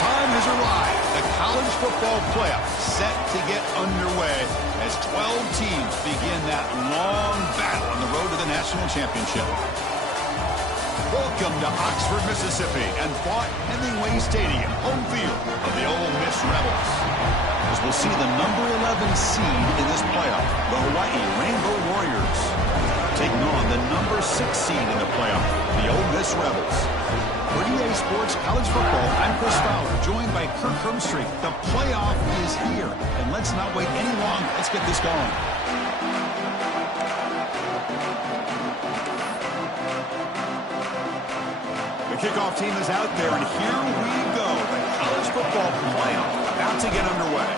time has arrived. The college football playoff set to get underway as 12 teams begin that long battle on the road to the national championship. Welcome to Oxford, Mississippi, and Fort Hemingway Stadium, home field of the Ole Miss Rebels. As we'll see the number 11 seed in this playoff, the Hawaii Rainbow Warriors, taking on the number 6 seed in the playoff, the Ole Miss Rebels. For EA Sports College Football, I'm Chris Fowler, joined by Kirk Herbstreit. The playoff is here, and let's not wait any longer. Let's get this going. The kickoff team is out there, and here we go. The college football playoff about to get underway.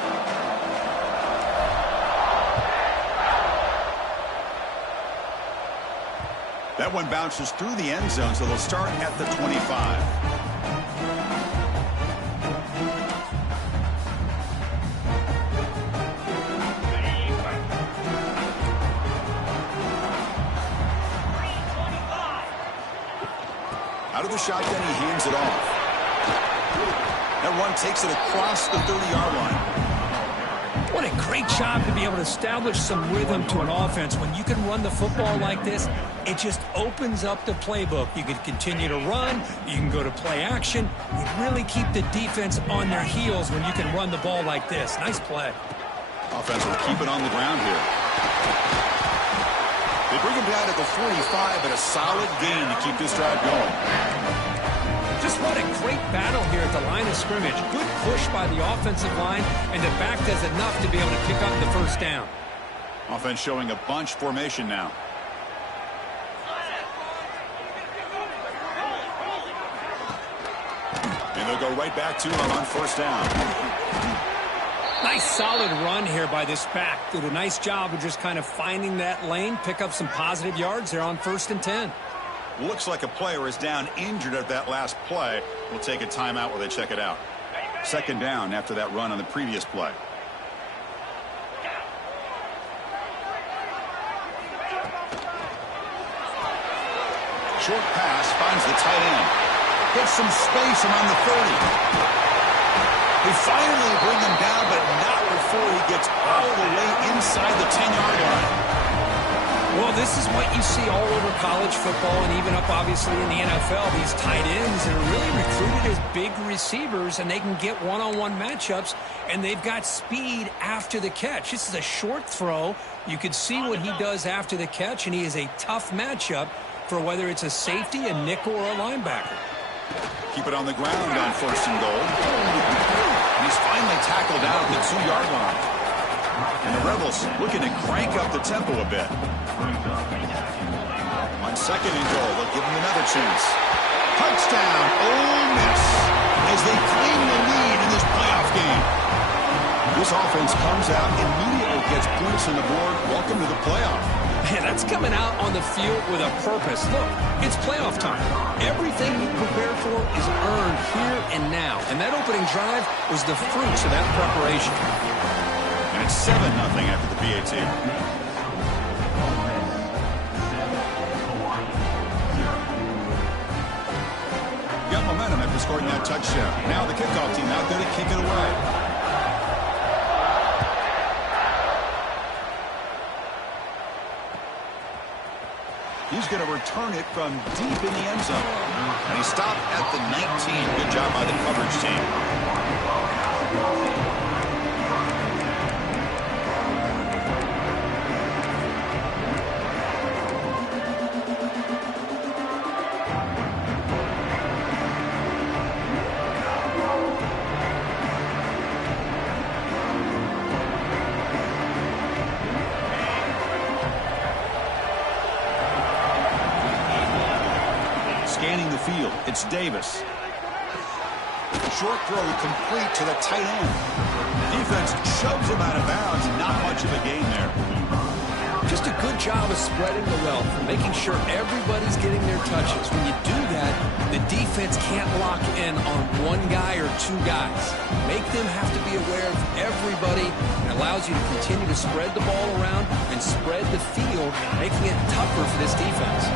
That one bounces through the end zone, so they'll start at the 25. Out of the shotgun, he hands it off. That one takes it across the 30-yard line. What a great job to be able to establish some rhythm to an offense. When you can run the football like this, it just opens up the playbook. You can continue to run. You can go to play action. You really keep the defense on their heels when you can run the ball like this. Nice play. Offense will keep it on the ground here. They bring him down at the 45, but a solid gain to keep this drive going. Just what a great battle here at the line of scrimmage. Good push by the offensive line, and the back does enough to be able to pick up the first down. Offense showing a bunch formation now. And they'll go right back to him on first down. Nice solid run here by this back. Did a nice job of just kind of finding that lane, pick up some positive yards there on 1st and 10. Looks like a player is down injured at that last play. We'll take a timeout while they check it out. Second down after that run on the previous play. Short pass finds the tight end. Gets some space around the 30. They finally bring him down, but not before he gets all the way inside the 10-yard line. Well, this is what you see all over college football and even up, obviously, in the NFL. These tight ends that are really recruited as big receivers, and they can get one-on-one matchups, and they've got speed after the catch. This is a short throw. You can see what he does after the catch, and he is a tough matchup for whether it's a safety, a nickel, or a linebacker. Keep it on the ground on 1st and goal. And he's finally tackled out at the 2-yard line. And the Rebels looking to crank up the tempo a bit. On 2nd and goal, they'll give him another chance. Touchdown, Ole Miss, as they claim the lead in this playoff game. This offense comes out, immediately gets points on the board. Welcome to the playoff. Man, that's coming out on the field with a purpose. Look, it's playoff time. Everything you prepare for is earned here and now. And that opening drive was the fruits of that preparation. And it's 7-0 after the PAT. Got momentum after scoring that touchdown. Now the kickoff team out there to kick it away. He's going to return it from deep in the end zone. And he stopped at the 19. Good job by the coverage team. Scanning the field, it's Davis. Short throw complete to the tight end. Defense shoves him out of bounds. Not much of a gain there. Just a good job of spreading the wealth, making sure everybody's getting their touches. When you do that, the defense can't lock in on one guy or two guys. Make them have to be aware of everybody. It allows you to continue to spread the ball around and spread the field, making it tougher for this defense.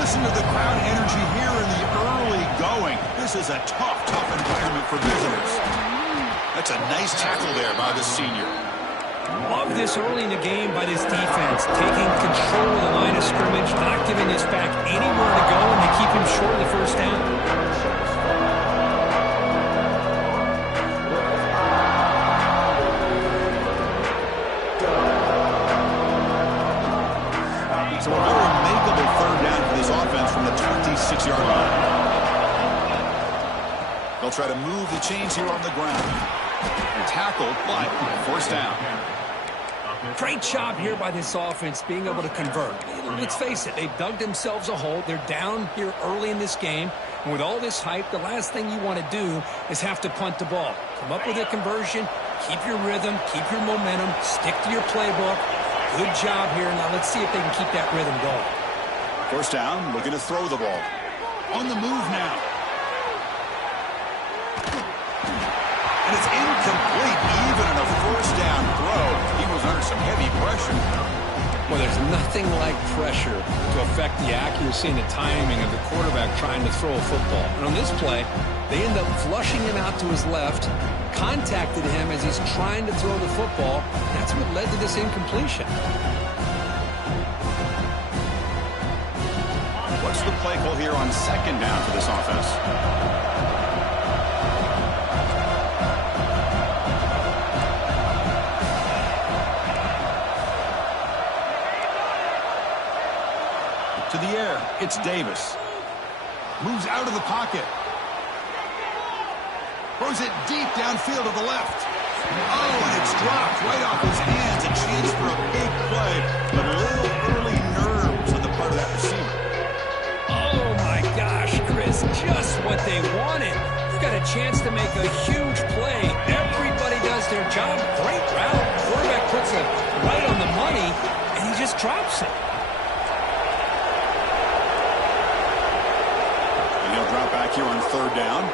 Listen to the crowd energy here in the early going. This is a tough environment for visitors. That's a nice tackle there by the senior. Love this early in the game by this defense, taking control of the line of scrimmage, not giving this back anywhere to go, and they keep him short of the first down. So a very makeable third down for this offense from the 26-yard line. They'll try to move the chains here on the ground. Tackled, but first down. Great job here by this offense being able to convert. Let's face it, they've dug themselves a hole. They're down here early in this game. And with all this hype, the last thing you want to do is have to punt the ball. Come up with a conversion, keep your rhythm, keep your momentum, stick to your playbook. Good job here. Now let's see if they can keep that rhythm going. First down, looking to throw the ball. On the move now. And it's incomplete, even in a first down throw. He was under some heavy pressure. Well, there's nothing like pressure to affect the accuracy and the timing of the quarterback trying to throw a football. And on this play, they end up flushing him out to his left, contacted him as he's trying to throw the football. That's what led to this incompletion. What's the play call here on second down for this offense? To the air, it's Davis. Moves out of the pocket. Throws it deep downfield to the left. Oh, and it's dropped right off his hands. A chance for a big play, but a little early nerves on the part of that receiver. Oh, my gosh, Chris, just what they wanted. You got a chance to make a huge play. Everybody does their job. Great route. Quarterback puts it right on the money, and he just drops it. Drop back here on third down.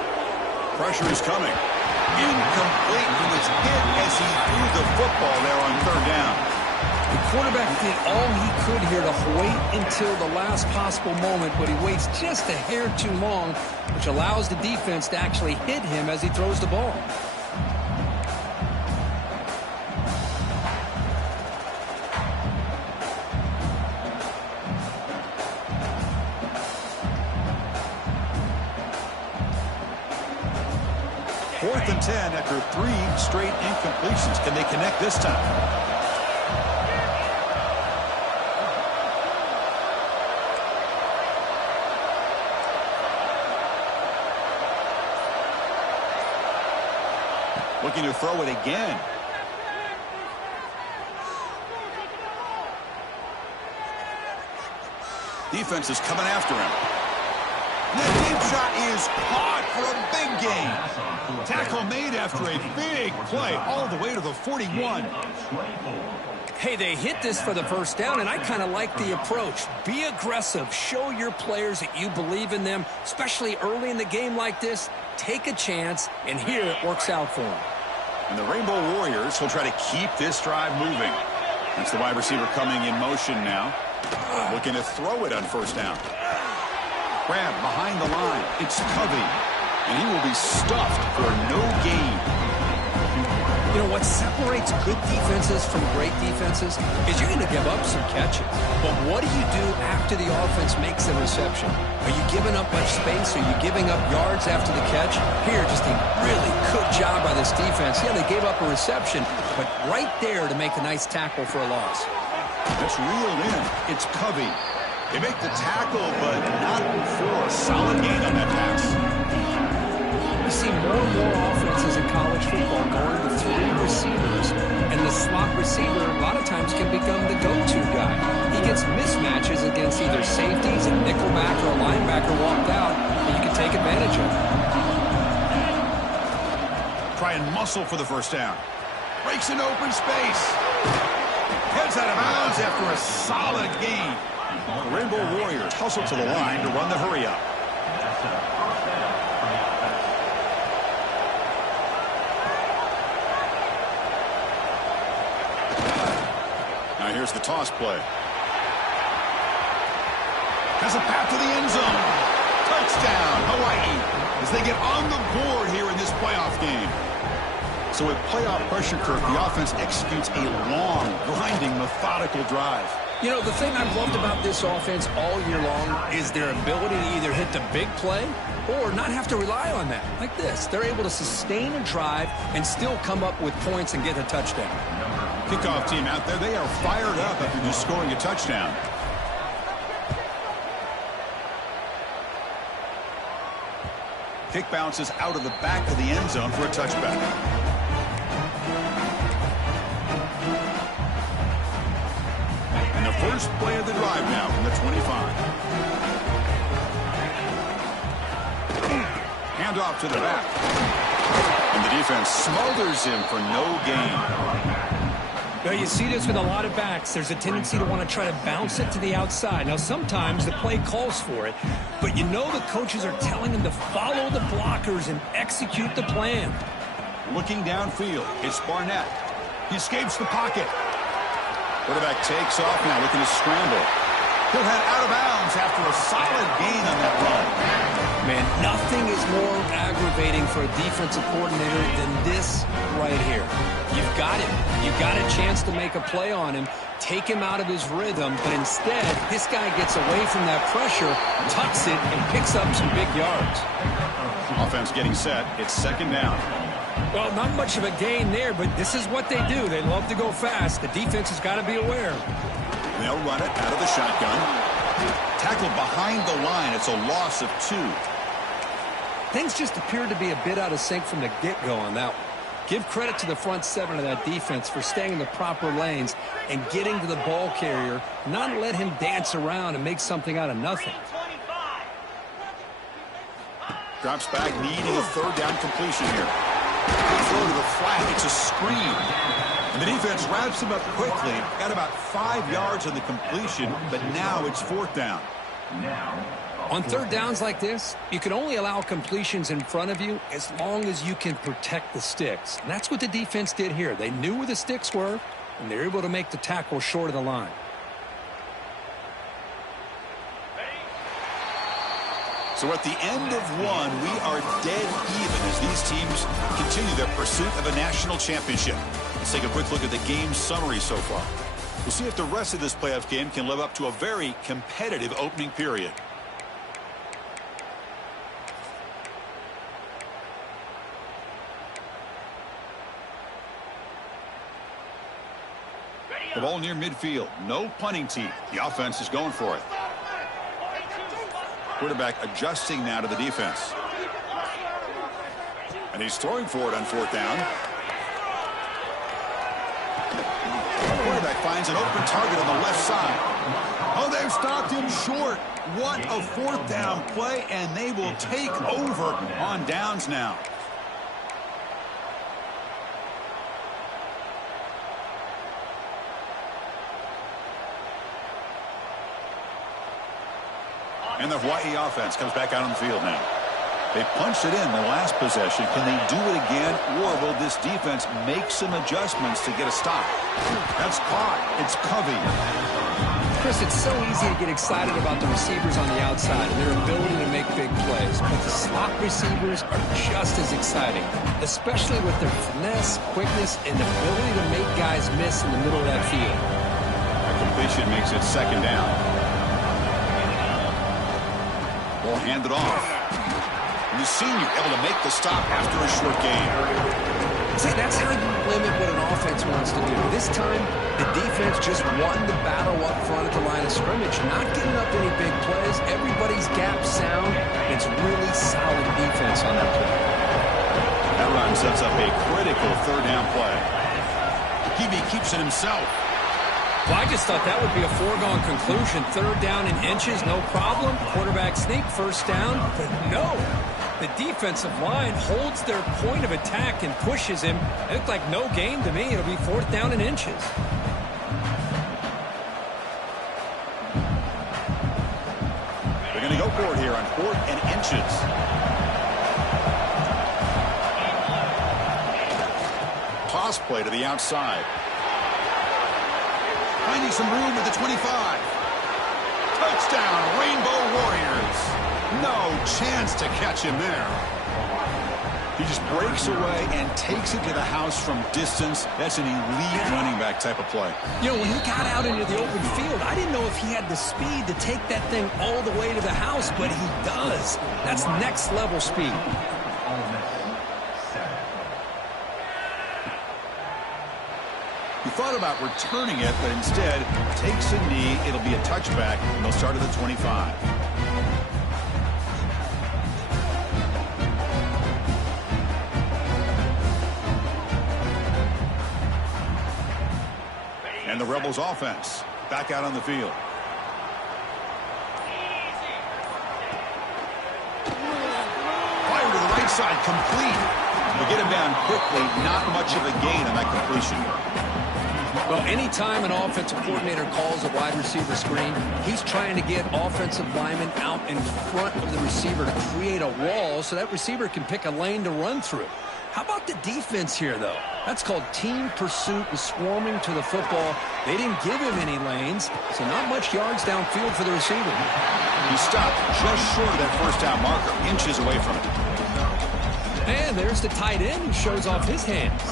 Pressure is coming. Incomplete. He was hit as he threw the football there on third down. The quarterback did all he could here to wait until the last possible moment, but he waits just a hair too long, which allows the defense to actually hit him as he throws the ball. Fourth and 10 after 3 straight incompletions. Can they connect this time? Looking to throw it again. Defense is coming after him. And that deep shot is caught for a big gain. Tackle made after a big play all the way to the 41. Hey, they hit this for the first down, and I kind of like the approach. Be aggressive. Show your players that you believe in them, especially early in the game like this. Take a chance, and here it works out for them. And the Rainbow Warriors will try to keep this drive moving. That's the wide receiver coming in motion now. Looking to throw it on first down. Grab behind the line. It's Covey. And he will be stuffed for no gain. You know, what separates good defenses from great defenses is you're going to give up some catches. But what do you do after the offense makes the reception? Are you giving up much space? Are you giving up yards after the catch? Here, just a really good job by this defense. Yeah, they gave up a reception, but right there to make a nice tackle for a loss. That's reeled in. It's Covey. They make the tackle, but not for a solid gain on that pass. You see more and more offenses in college football going to 3 receivers, and the slot receiver a lot of times can become the go-to guy. He gets mismatches against either safeties, a nickelback, or a linebacker walked out, and you can take advantage of it. Try and muscle for the first down. Breaks an open space. Heads out of bounds after a solid gain. The Rainbow Warriors hustle to the line to run the hurry-up. Now here's the toss play. Has a path to the end zone. Touchdown, Hawaii. as they get on the board here in this playoff game. So with playoff pressure curve, the offense executes a long, grinding, methodical drive. You know, the thing I've loved about this offense all year long is their ability to either hit the big play or not have to rely on that. Like this, they're able to sustain a drive and still come up with points and get a touchdown. Kickoff team out there, they are fired up after just scoring a touchdown. Kick bounces out of the back of the end zone for a touchback. And the first play of the drive now from the 25. Hand off to the back. And the defense smothers him for no gain. Well, you see this with a lot of backs. There's a tendency to want to try to bounce it to the outside. Now, sometimes the play calls for it, but you know the coaches are telling them to follow the blockers and execute the plan. Looking downfield, it's Barnett. He escapes the pocket. Quarterback takes off now, looking to scramble. He'll head out of bounds after a solid gain on that run. Man, nothing is more aggravating for a defensive coordinator than this right here. You've got him. You've got a chance to make a play on him, take him out of his rhythm, but instead, this guy gets away from that pressure, tucks it, and picks up some big yards. Offense getting set. It's second down. Well, not much of a gain there, but this is what they do. They love to go fast. The defense has got to be aware. They'll run it out of the shotgun. Tackled behind the line. It's a loss of 2. Things just appeared to be a bit out of sync from the get-go on that one. Give credit to the front 7 of that defense for staying in the proper lanes and getting to the ball carrier, not let him dance around and make something out of nothing. Drops back, needing a third down completion here. Throw to the flat. It's a screen. And the defense wraps him up quickly. Got about 5 yards on the completion, but now it's fourth down. On third downs like this, you can only allow completions in front of you as long as you can protect the sticks. And that's what the defense did here. They knew where the sticks were, and they were able to make the tackle short of the line. So at the end of one, we are dead even as these teams continue their pursuit of a national championship. Let's take a quick look at the game summary so far. We'll see if the rest of this playoff game can live up to a very competitive opening period. The ball near midfield. No punting tee. The offense is going for it. Quarterback adjusting now to the defense. And he's throwing for it on fourth down. The quarterback finds an open target on the left side. Oh, they've stopped him short. What a fourth down play, and they will take over on downs now. And the Hawaii offense comes back out on the field now. They punched it in the last possession. Can they do it again, or will this defense make some adjustments to get a stop? That's caught. It's Covey. Chris, it's so easy to get excited about the receivers on the outside and their ability to make big plays. But the slot receivers are just as exciting, especially with their finesse, quickness, and ability to make guys miss in the middle of that field. A completion makes it second down. Ball handed off. And the senior able to make the stop after a short gain. See, that's how you limit what an offense wants to do. This time, the defense just won the battle up front at the line of scrimmage, not giving up any big plays. Everybody's gap sound. It's really solid defense on that play. That run sets up a critical third down play. Hebe keeps it himself. Well, I just thought that would be a foregone conclusion. Third down in inches, no problem. Quarterback sneak, first down. But no, the defensive line holds their point of attack and pushes him. It looked like no gain to me. It'll be fourth down in inches. They're going to go for it here on fourth and inches. Toss play to the outside. Finding some room at the 25. Touchdown, Rainbow Warriors. No chance to catch him there. He just breaks away and takes it to the house from distance. That's an elite running back type of play. You know, when he got out into the open field, I didn't know if he had the speed to take that thing all the way to the house, but he does. That's next level speed. He thought about returning it, but instead takes a knee. It'll be a touchback, and they'll start at the 25. And the Rebels offense back out on the field. Fire to the right side, complete. They get him down quickly, not much of a gain on that completion. Well, anytime an offensive coordinator calls a wide receiver screen, he's trying to get offensive linemen out in front of the receiver to create a wall so that receiver can pick a lane to run through. How about the defense here, though? That's called team pursuit and swarming to the football. They didn't give him any lanes, so not much yards downfield for the receiver. He stopped just short of that first down marker, inches away from it. And there's the tight end who shows off his hands.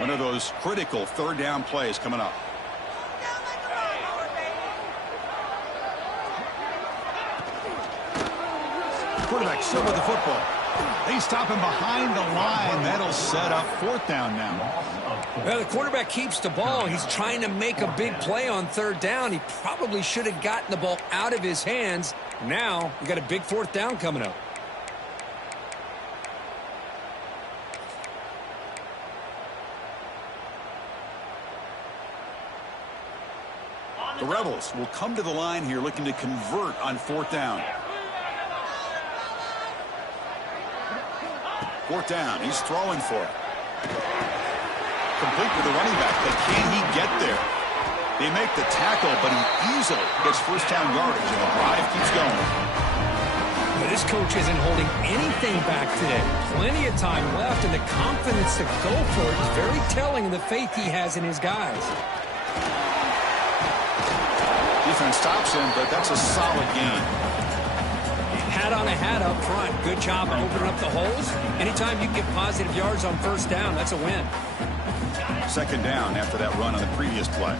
One of those critical third down plays coming up. Quarterback still with the football. They stop him behind the line. That'll set up fourth down now. Well, the quarterback keeps the ball. He's trying to make a big play on third down. He probably should have gotten the ball out of his hands. Now, you got a big fourth down coming up. The Rebels will come to the line here looking to convert on fourth down. Fourth down, he's throwing for it. Complete with the running back, but can he get there? They make the tackle, but he easily gets first down yardage, and the drive keeps going. But this coach isn't holding anything back today. Plenty of time left, and the confidence to go for it is very telling of the faith he has in his guys. Defense stops him, but that's a solid gain. Hat on a hat up front. Good job opening up the holes. Anytime you can get positive yards on first down, that's a win. Second down after that run on the previous play.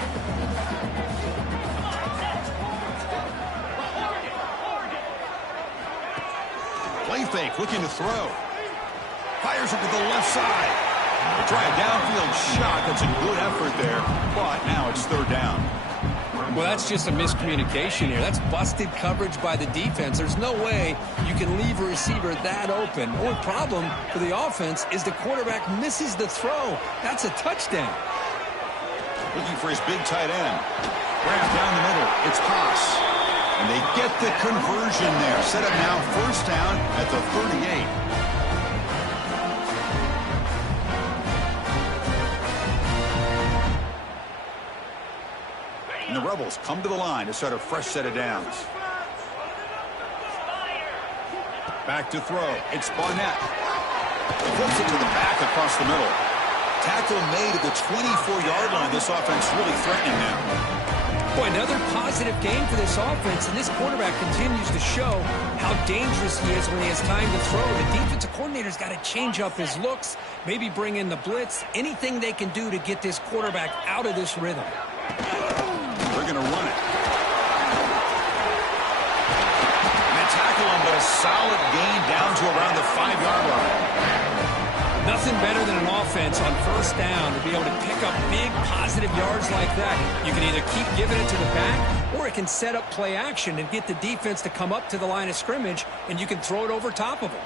Play fake, looking to throw. Fires it to the left side. They try a downfield shot. That's a good effort there, but now it's third down. Well, that's just a miscommunication here. That's busted coverage by the defense. There's no way you can leave a receiver that open. The only problem for the offense is the quarterback misses the throw. That's a touchdown. Looking for his big tight end. Grab down the middle. It's Haas. And they get the conversion there. Set up now first down at the 38. And the Rebels come to the line to start a fresh set of downs. Back to throw. It's Barnett. He flips it to the back across the middle. Tackle made at the 24-yard line. This offense really threatening now. Boy, another positive game for this offense, and this quarterback continues to show how dangerous he is when he has time to throw. The defensive coordinator's got to change up his looks, maybe bring in the blitz, anything they can do to get this quarterback out of this rhythm. They're going to run it. And they tackle him, but a solid gain down to around the 5-yard line. Nothing better than an offense on first down to be able to pick up big positive yards like that. You can either keep giving it to the back, or it can set up play action and get the defense to come up to the line of scrimmage, and you can throw it over top of them.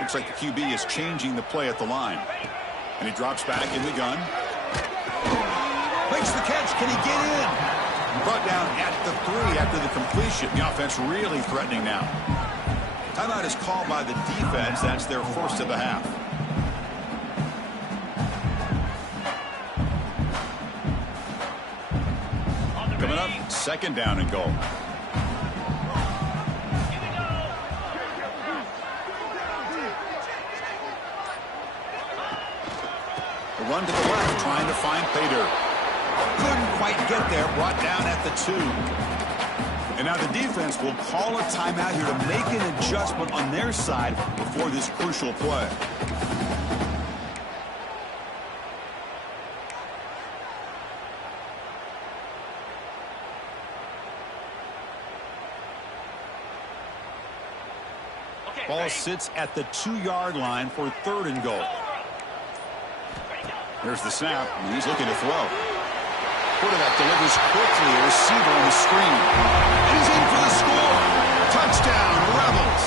Looks like the QB is changing the play at the line. And he drops back in the gun. Makes the catch. Can he get in? Brought down at the 3 after the completion. The offense really threatening now. Timeout is called by the defense. That's their first of the half. Coming up, second down and goal. run to the left, trying to find pay dirt. Couldn't quite get there, brought down at the 2. And now the defense will call a timeout here to make an adjustment on their side before this crucial play. Ball sits at the 2-yard line for 3rd and goal. Here's the snap, and he's looking to throw. Quarterback delivers quickly, a receiver on the screen. And he's in for the score. Touchdown, Rebels.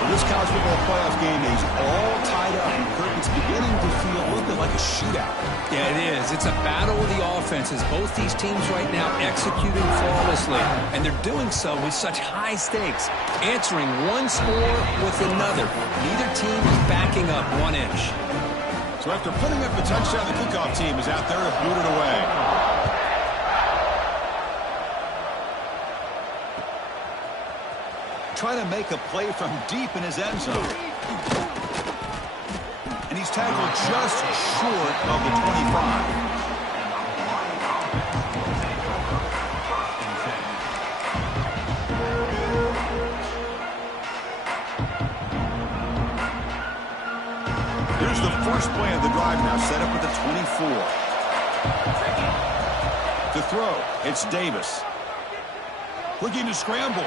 Well, this college football playoff game is all tied up, and Kirk, it's beginning to feel a little bit like a shootout. Yeah, it is. It's a battle of the offenses. Both these teams right now executing flawlessly, and they're doing so with such high stakes, answering one score with another. Neither team is backing up 1 inch. So after putting up a touchdown, the kickoff team is out there to boot it away. Trying to make a play from deep in his end zone. And he's tackled just short of the 25. Here's the first play of the drive now, set up at the 24. To throw, it's Davis. Looking to scramble.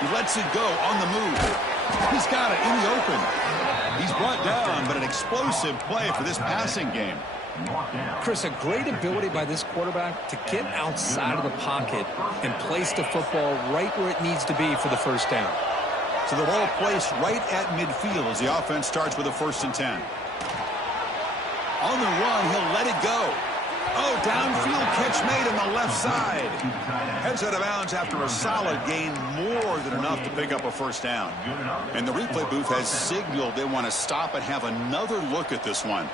He lets it go on the move. He's got it in the open. He's brought down, but an explosive play for this passing game. Chris, a great ability by this quarterback to get outside of the pocket and place the football right where it needs to be for the first down. So the ball placed right at midfield as the offense starts with a 1st and 10. On the run, he'll let it go. Oh, downfield catch made on the left side. Heads out of bounds after a solid gain, more than enough to pick up a 1st down. And the replay booth has signaled they want to stop and have another look at this one.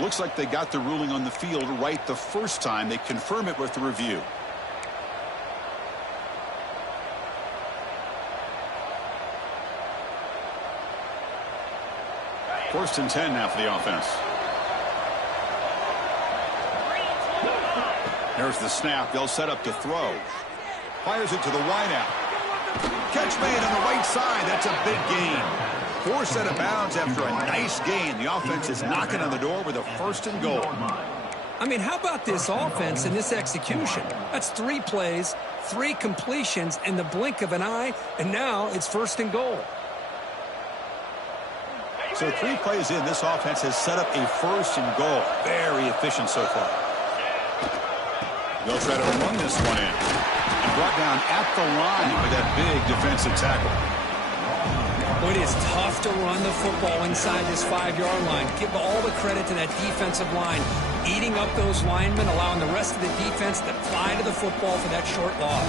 Looks like they got the ruling on the field right the first time. They confirm it with the review. First and 10 now for the offense. There's the snap. They'll set up to throw. Fires it to the wideout. Catch made on the right side. That's a big gain. 4 out of bounds after a nice gain. The offense is knocking on the door with a 1st and goal. I mean, how about this offense and this execution? That's 3 plays, 3 completions in the blink of an eye, and now it's 1st and goal. So 3 plays in, this offense has set up a 1st and goal. Very efficient so far. They'll try to run this one in. And brought down at the line with that big defensive tackle. It is tough to run the football inside this 5-yard line. Give all the credit to that defensive line, eating up those linemen, allowing the rest of the defense to fly to the football for that short loss.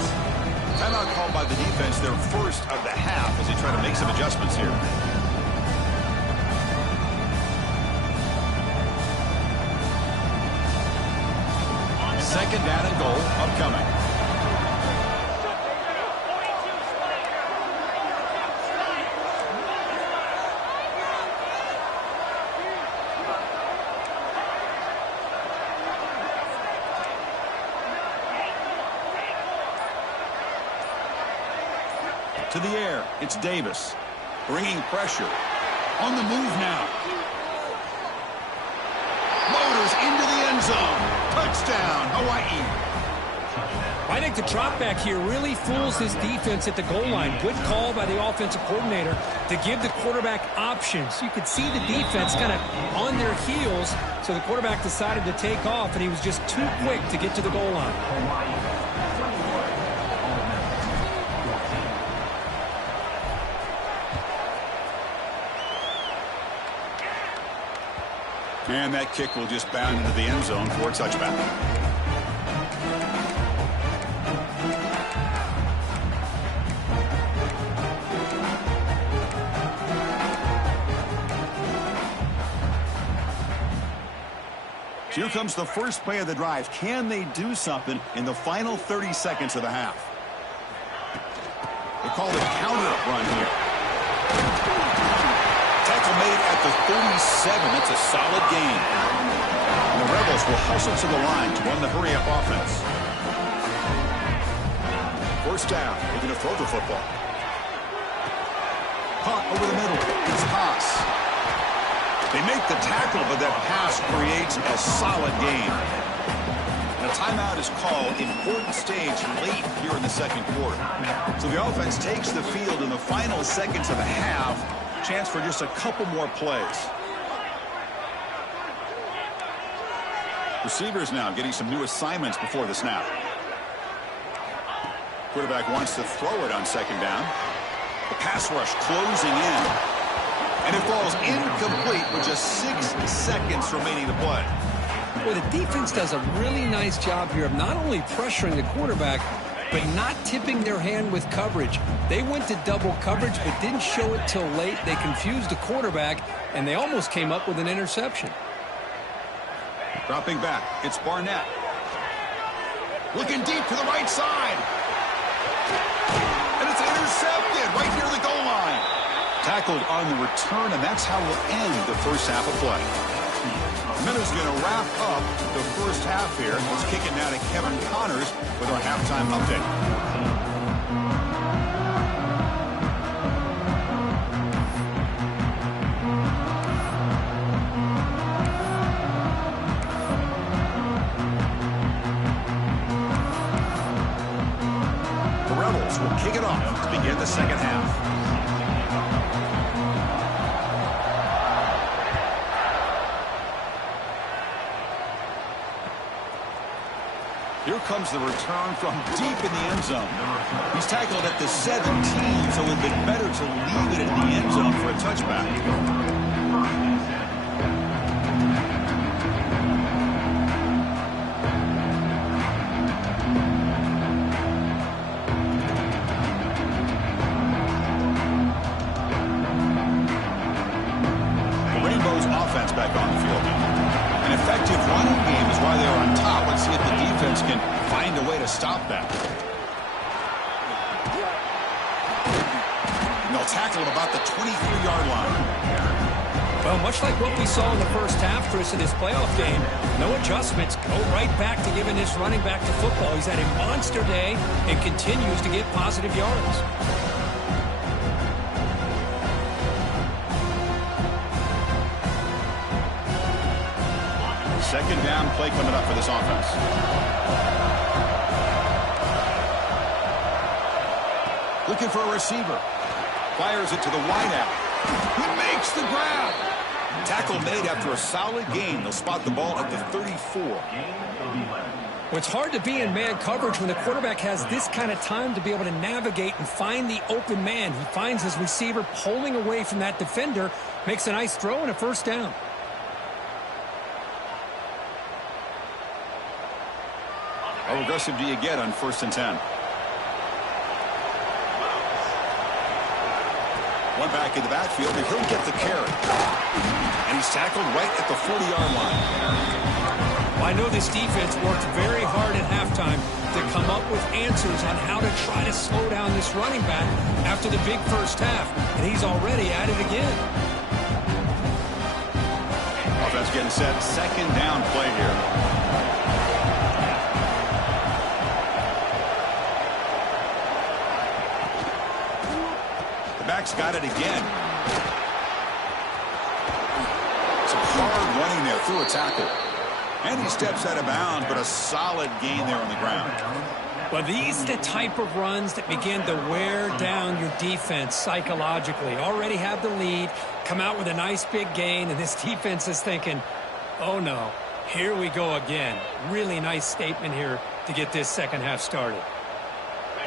Timeout called by the defense, their first of the half, as they try to make some adjustments here. Second down and goal upcoming. To the air, it's Davis. Bringing pressure. On the move now. Motors into the end zone. Touchdown, Hawaii. I think the drop back here really fools this defense at the goal line. Good call by the offensive coordinator to give the quarterback options. You could see the defense kind of on their heels, so the quarterback decided to take off, and he was just too quick to get to the goal line. And that kick will just bound into the end zone for a touchback. Here comes the first play of the drive. Can they do something in the final 30 seconds of the half? They call it a counter run here. Tackle made at the 37. That's a solid gain. And the Rebels will hustle to the line to run the hurry-up offense. First down. They're going to throw the football. Caught over the middle. It's Haas. They make the tackle, but that pass creates a solid gain. And a timeout is called. Important stage late here in the second quarter. So the offense takes the field in the final seconds of the half. Chance for just a couple more plays. Receivers now getting some new assignments before the snap. Quarterback wants to throw it on second down. The pass rush closing in. And it falls incomplete with just 6 seconds remaining to play. Well, the defense does a really nice job here of not only pressuring the quarterback, but not tipping their hand with coverage. They went to double coverage, but didn't show it till late. They confused the quarterback, and they almost came up with an interception. Dropping back, it's Barnett. Looking deep to the right side. And it's intercepted right near the goal line. Tackled on the return, and that's how we'll end the first half of play. Minutes going to wrap up the first half here. Let's kick it now to Kevin Connors with our halftime update. Will kick it off to begin the second half. Here comes the return from deep in the end zone. He's tackled at the 17, so it would have been better to leave it in the end zone for a touchback. Back on the field. An effective running game is why they are on top. Let's see if the defense can find a way to stop that. And they'll tackle him about the 23-yard line. Well, much like what we saw in the first half, Chris, in this playoff game, no adjustments. Go right back to giving this running back to football. He's had a monster day and continues to get positive yards. Second down play coming up for this offense. Looking for a receiver. Fires it to the wideout. He makes the grab. Tackle made after a solid gain. They'll spot the ball at the 34. Well, it's hard to be in man coverage when the quarterback has this kind of time to be able to navigate and find the open man. He finds his receiver pulling away from that defender, makes a nice throw and a first down. How aggressive do you get on 1st and 10? One back in the backfield, and he'll get the carry. And he's tackled right at the 40-yard line. Well, I know this defense worked very hard at halftime to come up with answers on how to try to slow down this running back after the big first half, and he's already at it again. Offense getting set. Second down play here. Back's got it again. Some hard running there through a tackle. And he steps out of bounds, but a solid gain there on the ground. Well, these are the type of runs that begin to wear down your defense psychologically. Already have the lead, come out with a nice big gain, and this defense is thinking, oh no, here we go again. Really nice statement here to get this second half started.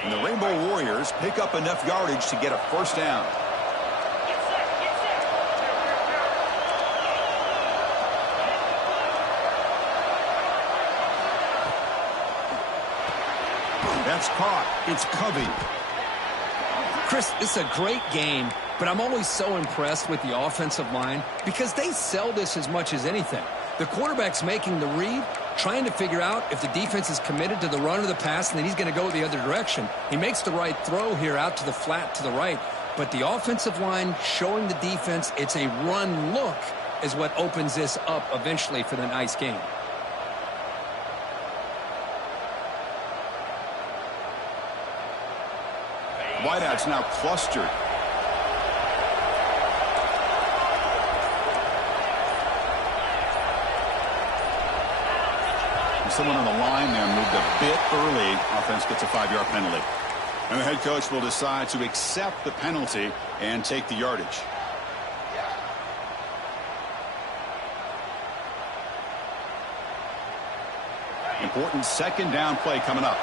And the Rainbow Warriors pick up enough yardage to get a first down. That's caught. It's Covey. Chris, this is a great game, but I'm always so impressed with the offensive line. because they sell this as much as anything. The quarterback's making the read, trying to figure out if the defense is committed to the run or the pass, and then he's going to go the other direction. He makes the right throw here out to the flat to the right, but the offensive line showing the defense it's a run look is what opens this up eventually for the nice game. Wideouts now clustered. Someone on the line there moved a bit early. Offense gets a 5-yard penalty. And the head coach will decide to accept the penalty and take the yardage. Important second down play coming up.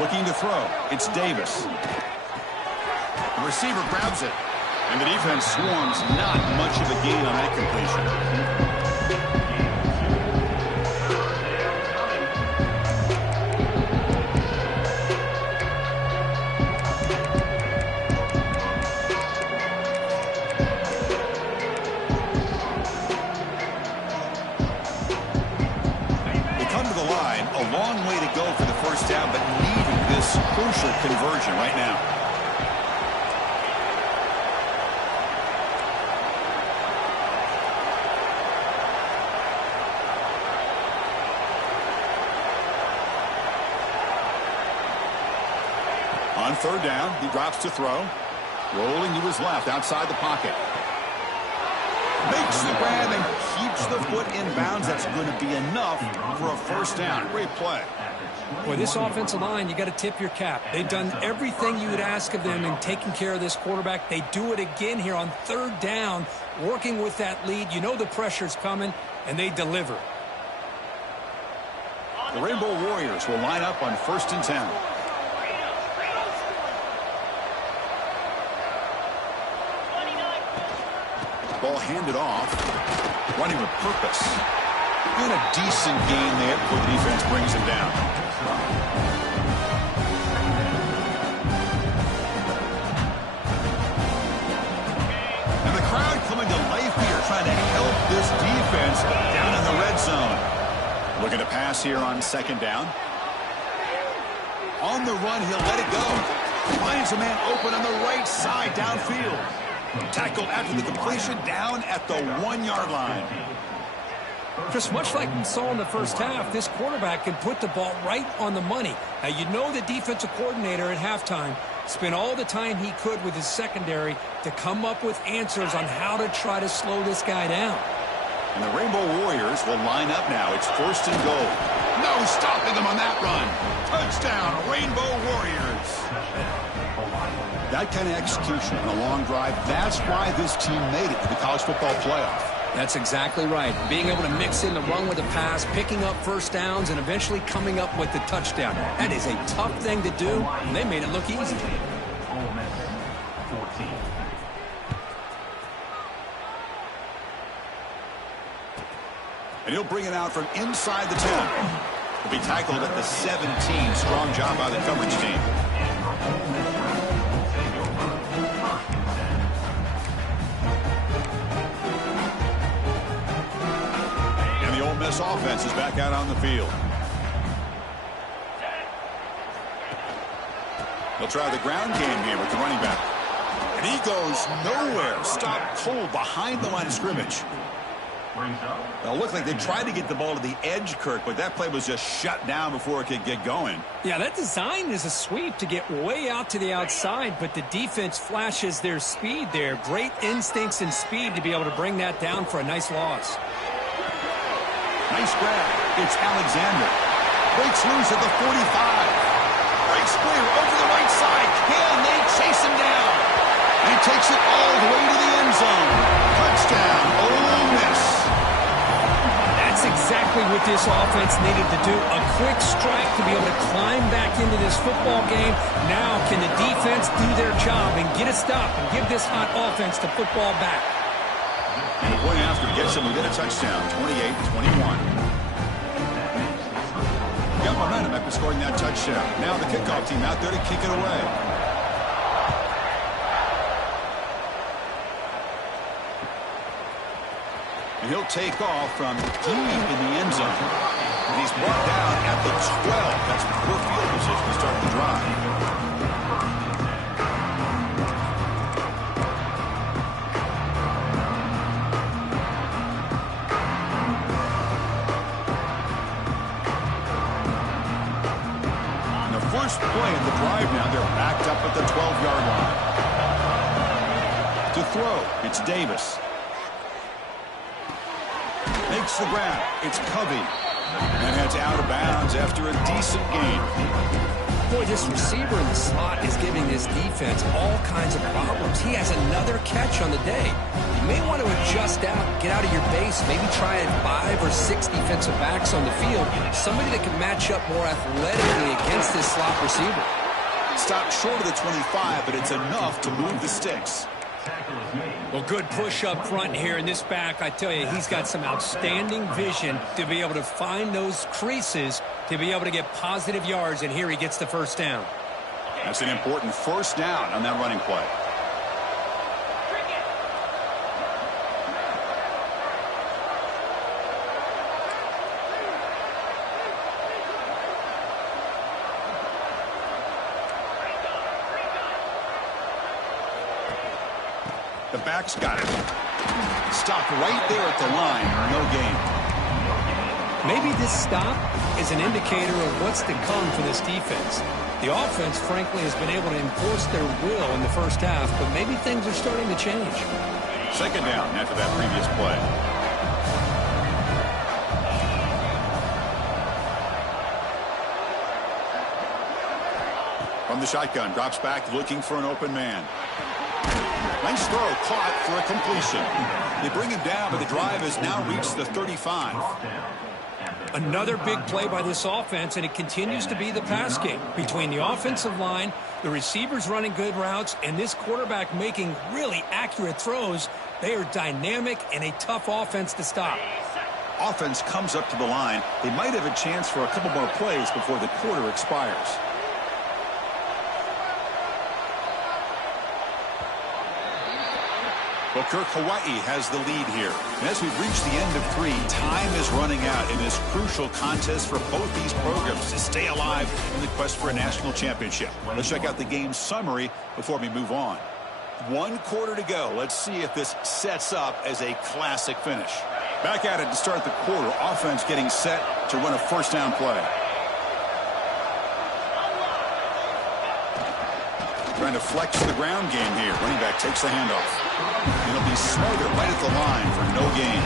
Looking to throw. It's Davis. The receiver grabs it. And the defense swarms. Not much of a gain on that completion. They come to the line. A long way to go for the first down, but needing this crucial conversion right now. On third down, he drops to throw. Rolling to his left, outside the pocket. Makes the grab and keeps the foot in bounds. That's going to be enough for a first down. Great play. Boy, this offensive line, you got to tip your cap. They've done everything you would ask of them in taking care of this quarterback. They do it again here on third down, working with that lead. You know the pressure's coming, and they deliver. The Rainbow Warriors will line up on 1st and 10. Ball handed off. Running with purpose. And a decent gain there before the defense brings him down. And the crowd coming to life here, trying to help this defense down in the red zone. Looking to pass here on second down. On the run, he'll let it go. Finds a man open on the right side downfield. Tackled after the completion down at the 1-yard line. Just much like we saw in the first half, this quarterback can put the ball right on the money. Now, you know the defensive coordinator at halftime spent all the time he could with his secondary to come up with answers on how to try to slow this guy down. And the Rainbow Warriors will line up now. It's 1st and goal. No stopping them on that run. Touchdown, Rainbow Warriors. That kind of execution on a long drive, that's why this team made it to the college football playoff. That's exactly right. Being able to mix in the run with the pass, picking up first downs, and eventually coming up with the touchdown. That is a tough thing to do, and they made it look easy. And he'll bring it out from inside the 10. He'll be tackled at the 17. Strong job by the coverage team. This offense is back out on the field. They'll try the ground game here with the running back. And he goes nowhere. Stopped cold behind the line of scrimmage. Now, it looked like they tried to get the ball to the edge, Kirk, but that play was just shut down before it could get going. Yeah, that design is a sweep to get way out to the outside, but the defense flashes their speed there. Great instincts and speed to be able to bring that down for a nice loss. Nice grab. It's Alexander. Breaks loose at the 45. Breaks clear over the right side. Can they chase him down? And he takes it all the way to the end zone. Touchdown, Ole Miss. That's exactly what this offense needed to do. A quick strike to be able to climb back into this football game. Now can the defense do their job and get a stop and give this hot offense the football back? And the point after gets him within a touchdown, 28-21. Got momentum after scoring that touchdown. Now the kickoff team out there to kick it away. And he'll take off from deep in the end zone. And he's brought down at the 12. That's poor field position to start the drive. First play of the drive now, they're backed up at the 12-yard line. To throw, it's Davis. Makes the grab, it's Covey. And heads out of bounds after a decent gain. Boy, this receiver in the slot is giving this defense all kinds of problems. He has another catch on the day. You may want to adjust out, get out of your base, maybe try 5 or 6 defensive backs on the field. Somebody that can match up more athletically against this slot receiver. Stopped short of the 25, but it's enough to move the sticks. Well, good push up front here in this back. I tell you, he's got some outstanding vision to be able to find those creases, to be able to get positive yards, and here he gets the first down. That's an important first down on that running play. The back's got it. Stopped right there at the line. No gain. Maybe this stop is an indicator of what's to come for this defense. The offense, frankly, has been able to enforce their will in the first half, but maybe things are starting to change. Second down after that previous play. From the shotgun, drops back looking for an open man. Nice throw, caught for a completion. They bring him down, but the drive has now reached the 35. Another big play by this offense, and it continues to be the pass game. Between the offensive line, the receivers running good routes, and this quarterback making really accurate throws, they are dynamic and a tough offense to stop. Offense comes up to the line. They might have a chance for a couple more plays before the quarter expires. Well, Kirk, Hawaii has the lead here. And as we've reached the end of 3, time is running out in this crucial contest for both these programs to stay alive in the quest for a national championship. Let's check out the game summary before we move on. 1 quarter to go. Let's see if this sets up as a classic finish. Back at it to start the quarter. Offense getting set to run a first down play. Trying to flex the ground game here. Running back takes the handoff. It'll be smarter right at the line for no gain.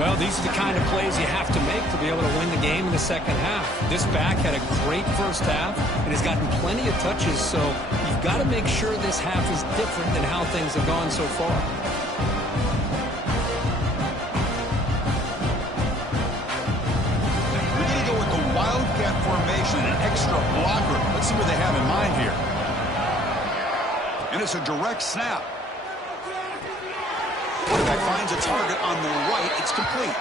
Well, these are the kind of plays you have to make to be able to win the game in the second half. This back had a great first half and has gotten plenty of touches, so you've got to make sure this half is different than how things have gone so far. We're going to go with the Wildcat formation, an extra blocker. Let's see what they have in mind here. And it's a direct snap. Quarterback finds a target on the right. It's complete.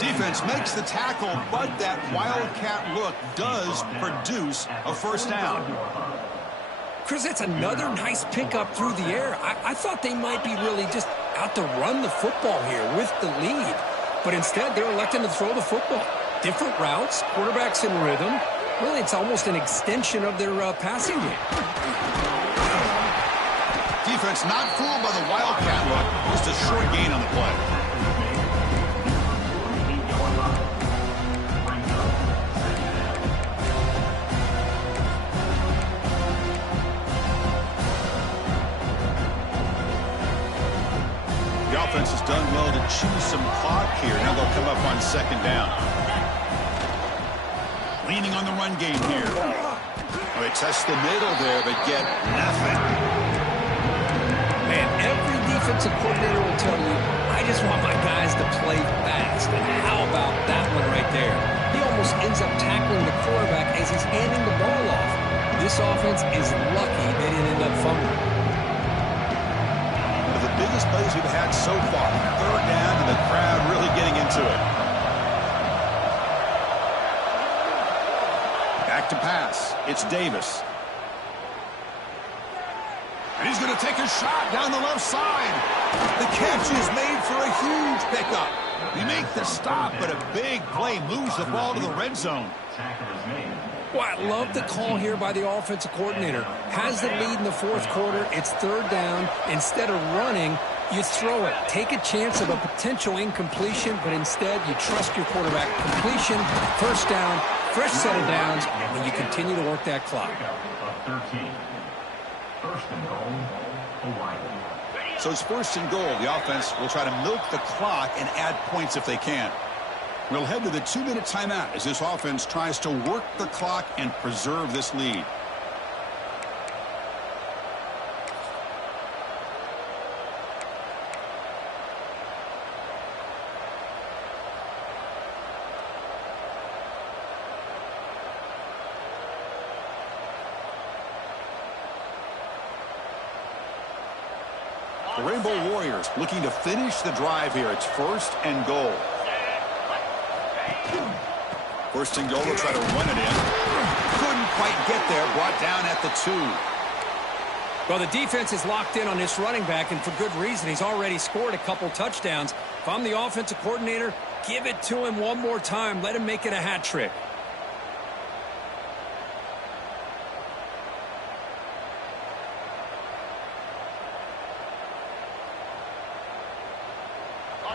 Defense makes the tackle, but that Wildcat look does produce a first down. Chris, that's another nice pickup through the air. I thought they might be really just out to run the football here with the lead. But instead, they're electing to throw the football. Different routes, quarterbacks in rhythm. Really, it's almost an extension of their passing game. Defense not fooled by the Wildcat look. Just a short gain on the play. The offense has done well to choose some clock here. Now they'll come up on second down. Leaning on the run game here. They test the middle there, but get nothing. Man, every defensive coordinator will tell you, I just want my guys to play fast. And how about that one right there? He almost ends up tackling the quarterback as he's handing the ball off. This offense is lucky they didn't end up fumbling. One of the biggest plays we've had so far. Third down and the crowd really getting into it. Back to pass. It's Davis. And He's going to take a shot down the left side. The catch is made for a huge pickup. They make the stop, but a big play moves the ball to the red zone. Well, I love the call here by the offensive coordinator. Has the lead in the fourth quarter. It's third down. Instead of running, you throw it. Take a chance of a potential incompletion, but instead you trust your quarterback. Completion, first down, fresh set of downs, and you continue to work that clock. So it's first and goal. The offense will try to milk the clock and add points if they can. We'll head to the 2-minute timeout as this offense tries to work the clock and preserve this lead. The Rainbow Warriors looking to finish the drive here. It's first and goal. First and goal, they'll try to run it in. Couldn't quite get there, brought down at the 2. Well, the defense is locked in on this running back, and for good reason. He's already scored a couple touchdowns. If I'm the offensive coordinator, give it to him one more time. Let him make it a hat trick.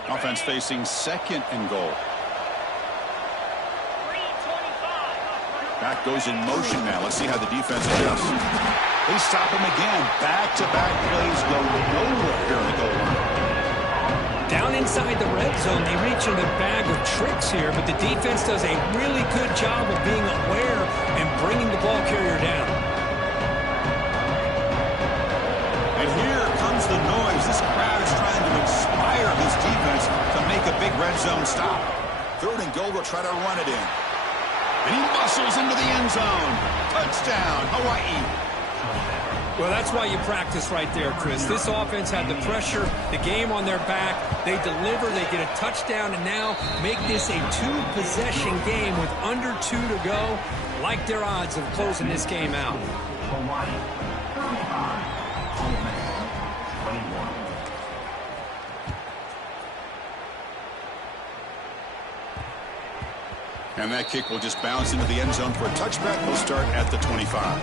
Offense facing second and goal. Back goes in motion now. Let's see how the defense adjusts. They stop him again. Back-to-back plays go nowhere here in the goal line. Down inside the red zone, they reach in the bag of tricks here, but the defense does a really good job of being aware and bringing the ball carrier down. And here comes the noise. This crowd is trying to inspire this defense to make a big red zone stop. Third and goal, we'll try to run it in. And he muscles into the end zone. Touchdown, Hawaii. Well, that's why you practice right there, Chris. This offense had the pressure, the game on their back. They deliver, they get a touchdown, and now make this a two-possession game with under 2 to go. Like their odds of closing this game out. Hawaii, 35, Ole Miss, 21. And that kick will just bounce into the end zone for a touchback. We'll start at the 25.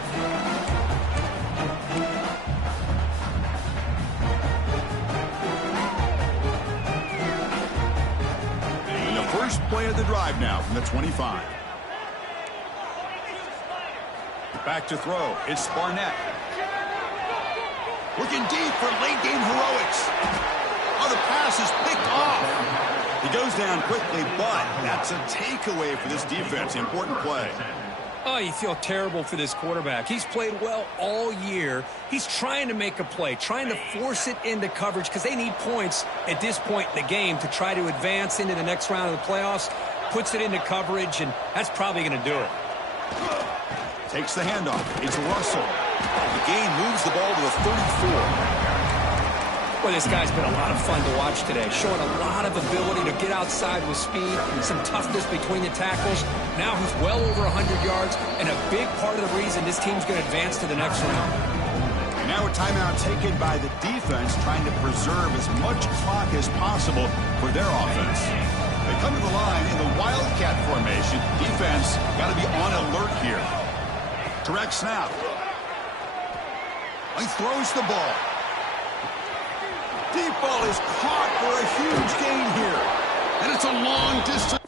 And the first play of the drive now from the 25. Back to throw. It's Barnett. Looking deep for late game heroics. Oh, the pass is picked off. He goes down quickly, but that's a takeaway for this defense. Important play. Oh, you feel terrible for this quarterback. He's played well all year. He's trying to make a play, trying to force it into coverage because they need points at this point in the game to try to advance into the next round of the playoffs. Puts it into coverage, and that's probably going to do it. Takes the handoff. It's Russell. The game moves the ball to the 34. Well, this guy's been a lot of fun to watch today, showing a lot of ability to get outside with speed and some toughness between the tackles. Now he's well over 100 yards, and a big part of the reason this team's going to advance to the next round. And now a timeout taken by the defense, trying to preserve as much clock as possible for their offense. They come to the line in the Wildcat formation. Defense got to be on alert here. Direct snap. He throws the ball. Deep ball is caught for a huge gain here. And it's a long distance.